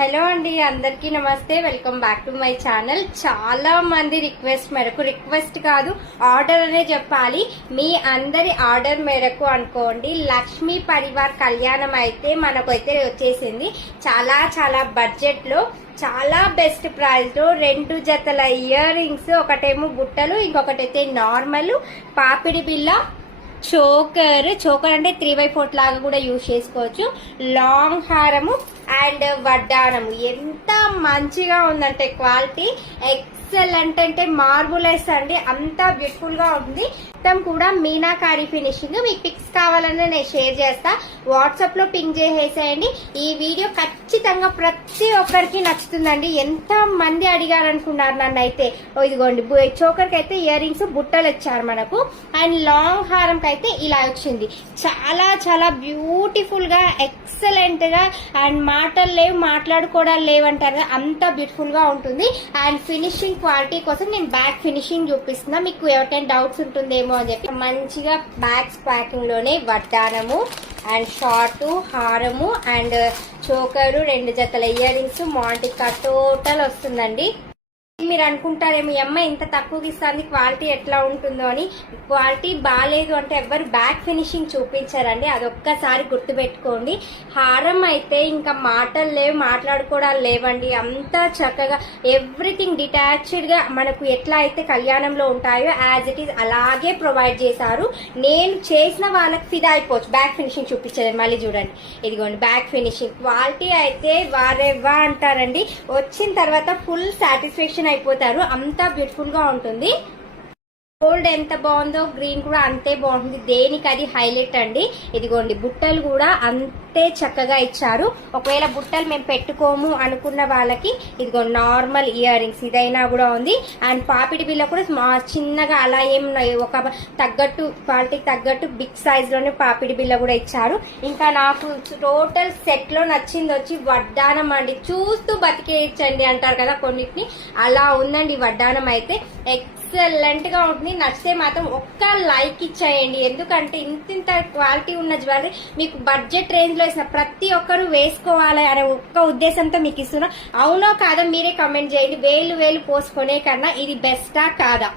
Hello అండి, అందరికీ నమస్తే. Welcome back to my channel. చాలా మంది రిక్వెస్ట్ మేరకు, రిక్వెస్ట్ కాదు ఆర్డర్ అనే చెప్పాలి, మీ అందరి ఆర్డర్ మేరకు అనుకోండి, లక్ష్మీ పరివార్ కళ్యాణం అయితే మనకైతే వచ్చేసింది. చాలా బడ్జెట్ లో, చాలా బెస్ట్ ప్రైస్ లో 2 జతల ఇయర్ రింగ్స్, ఒకటేమో బుట్టలు, ఇంకొకటైతే నార్మల్ పాపిడి బిల్ల, చోకర్ అంటే 3/4 లాగా కూడా యూజ్ చేసుకోవచ్చు, లాంగ్ హారము అండ్ వడ్డానము. ఎంత మంచిగా ఉందంటే క్వాలిటీ ఎక్సలెంట్, అంటే మార్బులైస్ అండి, అంతా బ్యూటిఫుల్ గా ఉంది. మొత్తం కూడా మీనాకారి ఫినిషింగ్. మీకు పిక్స్ కావాలని నేను షేర్ చేస్తా, వాట్సాప్ లో పింక్ చేసేసేయండి. ఈ వీడియో ఖచ్చితంగా ప్రతి ఒక్కరికి నచ్చుతుందండి. ఎంత మంది అడిగారనుకున్నారు నన్ను అయితే. ఇదిగోండి, చోకర్ కి అయితే ఇయర్ రింగ్స్ బుట్టలు ఇచ్చారు మనకు, అండ్ లాంగ్ హారం కి అయితే ఇలా వచ్చింది. చాలా బ్యూటిఫుల్ గా, ఎక్సలెంట్ గా, అండ్ మాటలు లేవు, మాట్లాడుకోవడాలు లేవంటారు, అంత బ్యూటిఫుల్ గా ఉంటుంది. అండ్ ఫినిషింగ్ క్వాలిటీ కోసం నేను బ్యాక్ ఫినిషింగ్ చూపిస్తున్నా, మీకు ఎవరికైనా డౌట్స్ ఉంటుందేమో అని చెప్పి. మంచిగా బ్యాగ్స్ ప్యాకింగ్ లోనే వడ్డానము అండ్ షార్ట్ హారము అండ్ చోకరు, 2 జతల ఇయర్ రింగ్స్, మాంటికా టోటల్ వస్తుందండి. మీరు అనుకుంటారేమో ఈ అమ్మాయి ఇంత తక్కువకి ఇస్తుంది, క్వాలిటీ ఎట్లా ఉంటుందో అని. క్వాలిటీ బాగాలేదు అంటే ఎవరు బ్యాక్ ఫినిషింగ్ చూపించారండి, అదొక్కసారి గుర్తుపెట్టుకోండి. హారం అయితే ఇంకా మాటలు లేవు, మాట్లాడుకోవడాలు లేవండి, అంతా చక్కగా ఎవ్రీథింగ్ డిటాచ్డ్ గా మనకు ఎట్లా అయితే కళ్యాణంలో ఉంటాయో యాజ్ ఇట్ ఈస్ అలాగే ప్రొవైడ్ చేశారు. నేను చేసిన వాళ్ళకి ఫిదా అయిపోవచ్చు. బ్యాక్ ఫినిషింగ్ చూపించారు, మళ్ళీ చూడండి, ఇదిగోండి బ్యాక్ ఫినిషింగ్. క్వాలిటీ అయితే వారెవ్వా అంటారండి, వచ్చిన తర్వాత ఫుల్ సాటిస్ఫాక్షన్ అయిపోతారు, అంతా బ్యూటిఫుల్ గా ఉంటుంది. గోల్డ్ ఎంత బాగుందో గ్రీన్ కూడా అంతే బాగుంటుంది, దేనికి అది హైలైట్ అండి. ఇదిగోండి బుట్టలు కూడా అంతే చక్కగా ఇచ్చారు. ఒకవేళ బుట్టలు మేము పెట్టుకోము అనుకున్న వాళ్ళకి ఇదిగోండి నార్మల్ ఇయర్ రింగ్స్ ఇదైనా కూడా ఉంది. అండ్ పాపిడి బిల్ల కూడా చిన్నగా అలా ఏం ఒక తగ్గట్టు క్వాలిటీకి తగ్గట్టు బిగ్ సైజ్ లోనే పాపిడి బిల్ల కూడా ఇచ్చారు. ఇంకా నాకు టోటల్ సెట్ లో నచ్చింది వచ్చి వడ్డానం అండి. చూస్తూ బతికేయచ్చండి అంటారు కదా కొన్నిటిని, అలా ఉందండి వడ్డానం అయితే. ఎక్సలెంట్ గా ఉంటుంది. నచ్చితే మాత్రం ఒక్క లైక్ ఇచ్చేయండి, ఎందుకంటే ఇంత క్వాలిటీ ఉన్న జ్యువెలరీ మీకు బడ్జెట్ రేంజ్ లో ఇస్తున్న ప్రతి ఒక్కరు వేసుకోవాలి అనే ఒక్క ఉద్దేశంతో మీకు ఇస్తున్నా. అవునో కాదా మీరే కామెంట్ చేయండి. వేలు పోసుకునే కన్నా ఇది బెస్టా కాదా?